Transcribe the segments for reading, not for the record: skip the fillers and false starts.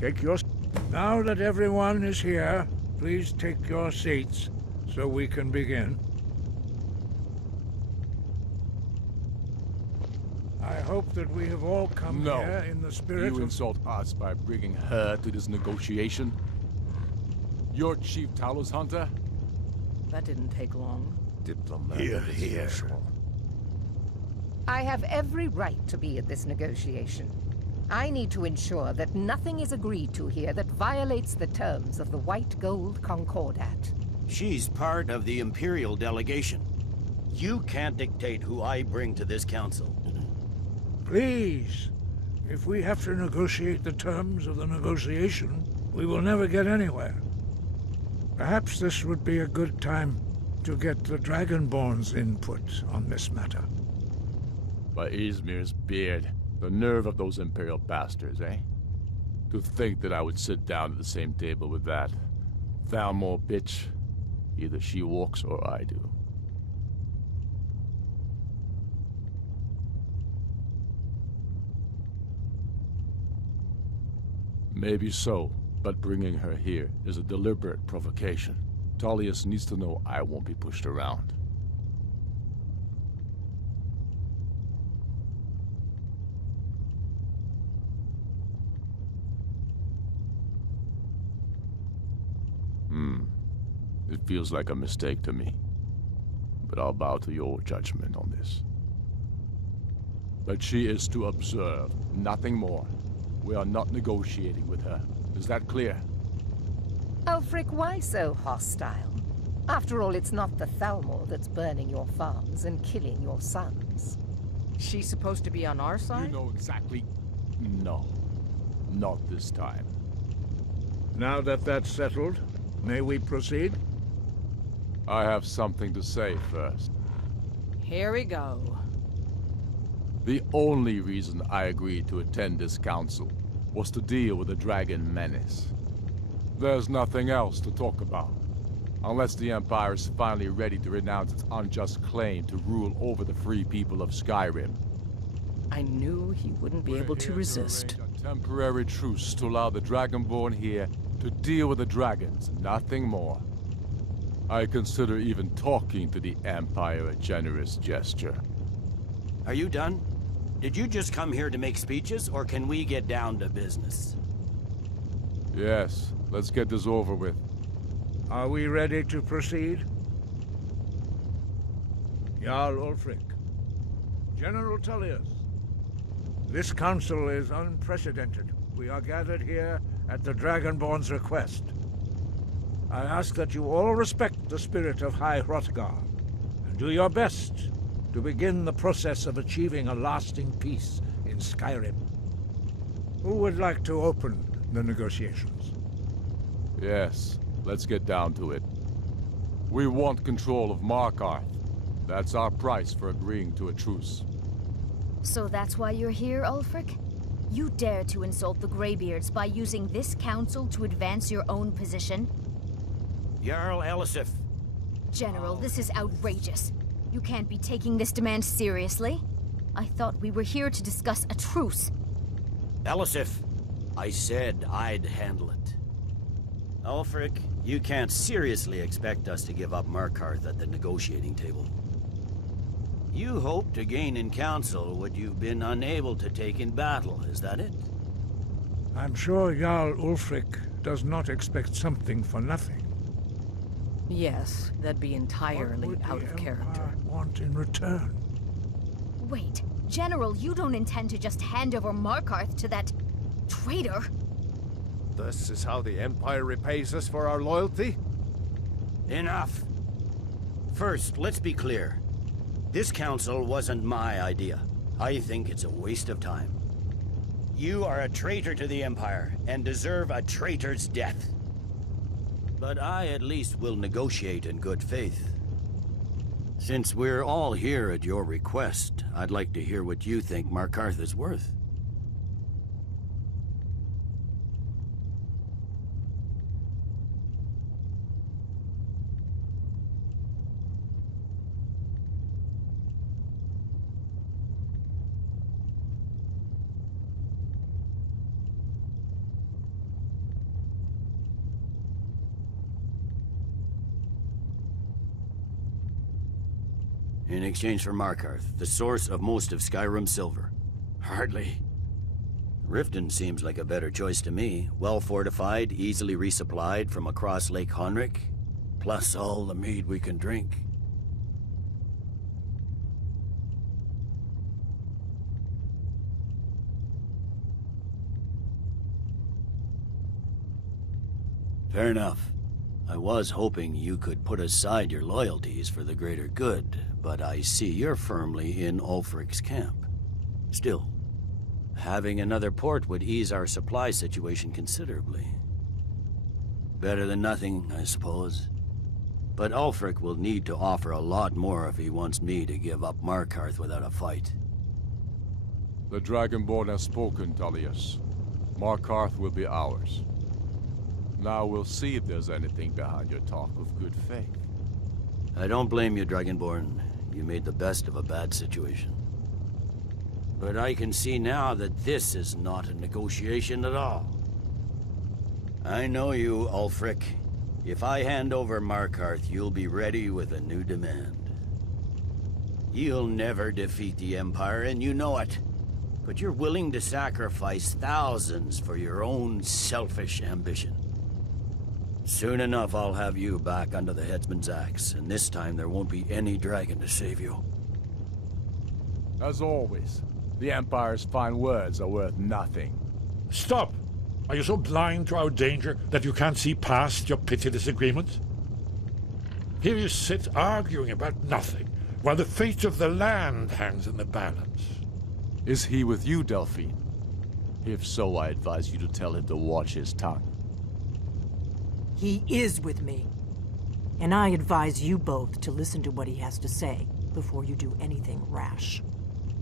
Take your... Now that everyone is here, please take your seats so we can begin. I hope that we have all come here in the spirit You insult us by bringing her to this negotiation? You're Chief Talos Hunter? That didn't take long. Diplomatic as usual. I have every right to be at this negotiation. I need to ensure that nothing is agreed to here that violates the terms of the White Gold Concordat. She's part of the Imperial delegation. You can't dictate who I bring to this council. Please, if we have to negotiate the terms of the negotiation, we will never get anywhere. Perhaps this would be a good time to get the Dragonborn's input on this matter. By Izmir's beard, the nerve of those Imperial bastards, eh? To think that I would sit down at the same table with that Thalmor bitch. Either she walks or I do. Maybe so, but bringing her here is a deliberate provocation. Tullius needs to know I won't be pushed around. It feels like a mistake to me. But I'll bow to your judgment on this. But she is to observe, nothing more. We are not negotiating with her. Is that clear? Ulfric, why so hostile? After all, it's not the Thalmor that's burning your farms and killing your sons. She's supposed to be on our side? You know exactly... No. Not this time. Now that that's settled, may we proceed? I have something to say first. Here we go. The only reason I agreed to attend this council was to deal with the dragon menace. There's nothing else to talk about. Unless the Empire is finally ready to renounce its unjust claim to rule over the free people of Skyrim. I knew he wouldn't be able to resist. A temporary truce to allow the Dragonborn here to deal with the dragons, nothing more. I consider even talking to the Empire a generous gesture. Are you done? Did you just come here to make speeches, or can we get down to business? Yes, let's get this over with. Are we ready to proceed? Jarl Ulfric, General Tullius, this council is unprecedented. We are gathered here at the Dragonborn's request. I ask that you all respect the spirit of High Hrothgar, and do your best to begin the process of achieving a lasting peace in Skyrim. Who would like to open the negotiations? Yes, let's get down to it. We want control of Markarth. That's our price for agreeing to a truce. So that's why you're here, Ulfric? You dare to insult the Greybeards by using this council to advance your own position? Jarl Elisif. General, this is outrageous. You can't be taking this demand seriously. I thought we were here to discuss a truce. Elisif, I said I'd handle it. Ulfric, you can't seriously expect us to give up Markarth at the negotiating table. You hoped to gain in council what you've been unable to take in battle, is that it? I'm sure Jarl Ulfric does not expect something for nothing. Yes, that'd be entirely out of character. What would the Empire want in return? Wait, General, you don't intend to just hand over Markarth to that traitor? This is how the Empire repays us for our loyalty? Enough. First, let's be clear. This council wasn't my idea. I think it's a waste of time. You are a traitor to the Empire, and deserve a traitor's death. But I at least will negotiate in good faith. Since we're all here at your request, I'd like to hear what you think Markarth is worth. In exchange for Markarth, the source of most of Skyrim's silver. Hardly. Riften seems like a better choice to me. Well fortified, easily resupplied from across Lake Honric, plus all the mead we can drink. Fair enough. I was hoping you could put aside your loyalties for the greater good, but I see you're firmly in Ulfric's camp. Still, having another port would ease our supply situation considerably. Better than nothing, I suppose. But Ulfric will need to offer a lot more if he wants me to give up Markarth without a fight. The Dragonborn has spoken, Tullius. Markarth will be ours. Now we'll see if there's anything behind your talk of good faith. I don't blame you, Dragonborn. You made the best of a bad situation. But I can see now that this is not a negotiation at all. I know you, Ulfric. If I hand over Markarth, you'll be ready with a new demand. You'll never defeat the Empire, and you know it. But you're willing to sacrifice thousands for your own selfish ambition. Soon enough, I'll have you back under the headsman's axe, and this time there won't be any dragon to save you. As always, the Empire's fine words are worth nothing. Stop! Are you so blind to our danger that you can't see past your pitiless agreement? Here you sit arguing about nothing, while the fate of the land hangs in the balance. Is he with you, Delphine? If so, I advise you to tell him to watch his tongue. He is with me. And I advise you both to listen to what he has to say before you do anything rash.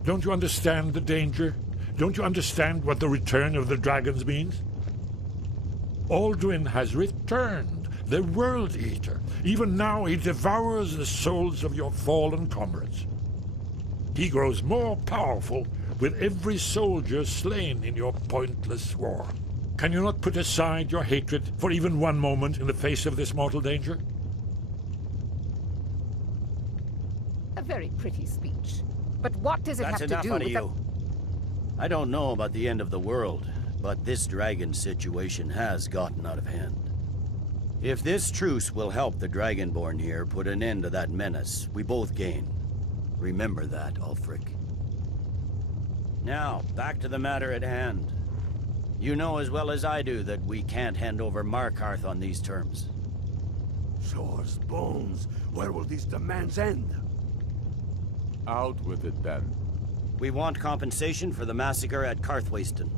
Don't you understand the danger? Don't you understand what the return of the dragons means? Alduin has returned, the World Eater. Even now he devours the souls of your fallen comrades. He grows more powerful with every soldier slain in your pointless war. Can you not put aside your hatred for even one moment in the face of this mortal danger? A very pretty speech. But what does it have to do with That's enough out of you. I don't know about the end of the world, but this dragon situation has gotten out of hand. If this truce will help the Dragonborn here put an end to that menace, we both gain. Remember that, Ulfric. Now, back to the matter at hand. You know as well as I do that we can't hand over Markarth on these terms. Swords, bones, where will these demands end? Out with it, then. We want compensation for the massacre at Karthwasten.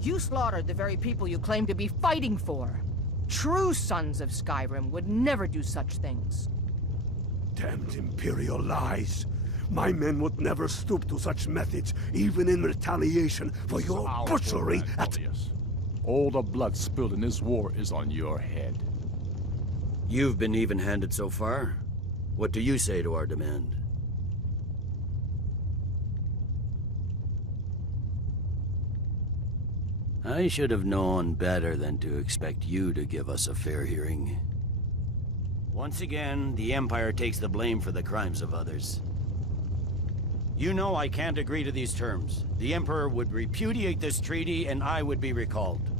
You slaughtered the very people you claim to be fighting for. True sons of Skyrim would never do such things. Damned Imperial lies. My men would never stoop to such methods, even in retaliation for your butchery at... Tullius. All the blood spilled in this war is on your head. You've been even-handed so far. What do you say to our demand? I should have known better than to expect you to give us a fair hearing. Once again, the Empire takes the blame for the crimes of others. You know I can't agree to these terms. The Emperor would repudiate this treaty, and I would be recalled.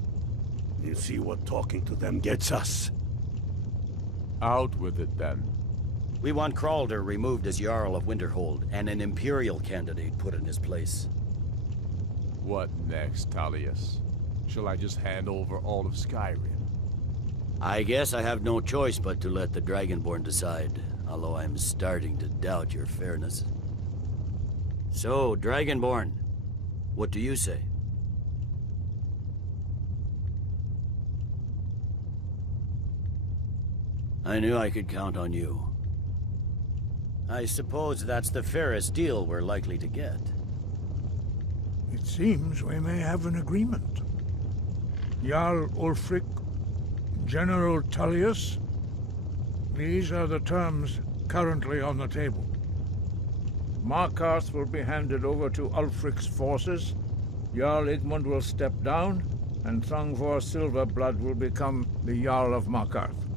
You see what talking to them gets us. Out with it, then. We want Kralder removed as Jarl of Winterhold, and an Imperial candidate put in his place. What next, Tullius? Shall I just hand over all of Skyrim? I guess I have no choice but to let the Dragonborn decide, although I'm starting to doubt your fairness. So, Dragonborn, what do you say? I knew I could count on you. I suppose that's the fairest deal we're likely to get. It seems we may have an agreement. Jarl Ulfric, General Tullius, these are the terms currently on the table. Markarth will be handed over to Ulfric's forces, Jarl Igmund will step down, and Thungvor Silverblood will become the Jarl of Markarth.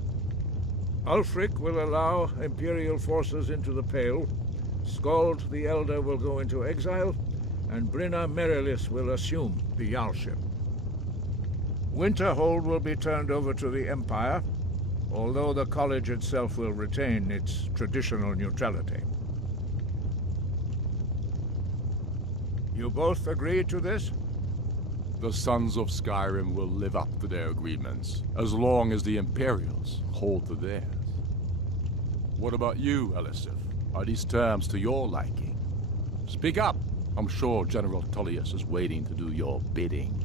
Ulfric will allow Imperial forces into the Pale, Skald the Elder will go into exile, and Brynna Merilis will assume the Jarlship. Winterhold will be turned over to the Empire, although the College itself will retain its traditional neutrality. You both agree to this? The Sons of Skyrim will live up to their agreements, as long as the Imperials hold to theirs. What about you, Elisif? Are these terms to your liking? Speak up! I'm sure General Tullius is waiting to do your bidding.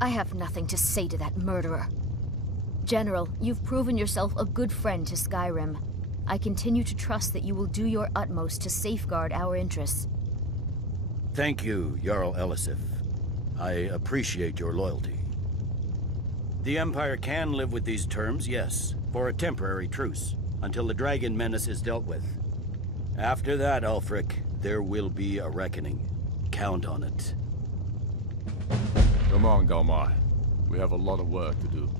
I have nothing to say to that murderer. General, you've proven yourself a good friend to Skyrim. I continue to trust that you will do your utmost to safeguard our interests. Thank you, Jarl Elisif. I appreciate your loyalty. The Empire can live with these terms, yes, for a temporary truce, until the dragon menace is dealt with. After that, Ulfric, there will be a reckoning. Count on it. Come on, Galmar. We have a lot of work to do.